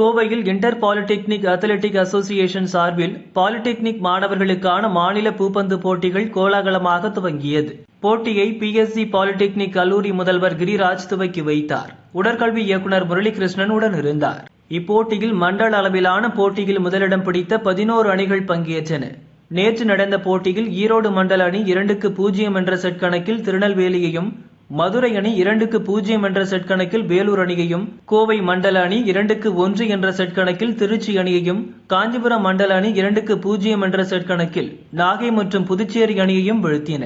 கோவையில் inter polytechnic athletic association சார்பில் polytechnic மாணவர்களுக்கான மாநில பூப்பந்து போட்டிகள் கோலாகலமாக துவங்கியது. போட்டியை பிஎஸ்சி பாலிடெக்னிக் கல்லூரி முதல்வர் கிரிராஜ் துவக்கி வைத்தார். உடற்கல்வி இயக்குநர் முரளிகிருஷ்ணன் உடன் இருந்தார். இப்போட்டியில் மண்டல அளவிலான போட்டியில் முதலிடம் பிடித்த 11 அணிகள் பங்கேற்றன. நேற்று நடந்த போட்டியில் ஈரோடு மண்டல அணி 2-0 என்ற செட் கணக்கில் திருநெல்வேலியையும், மதுரை அணி 2-0 என்ற செட் கணக்கில் வேலூர் அணியையும், கோவை மண்டல அணி 2-1 என்ற செட் கணக்கில் திருச்சி அணியையும், காஞ்சிபுரம் மண்டல அணி 2-0 என்ற செட் கணக்கில் நாகை மற்றும் புதுச்சேரி அணியையும் வீழ்த்தின.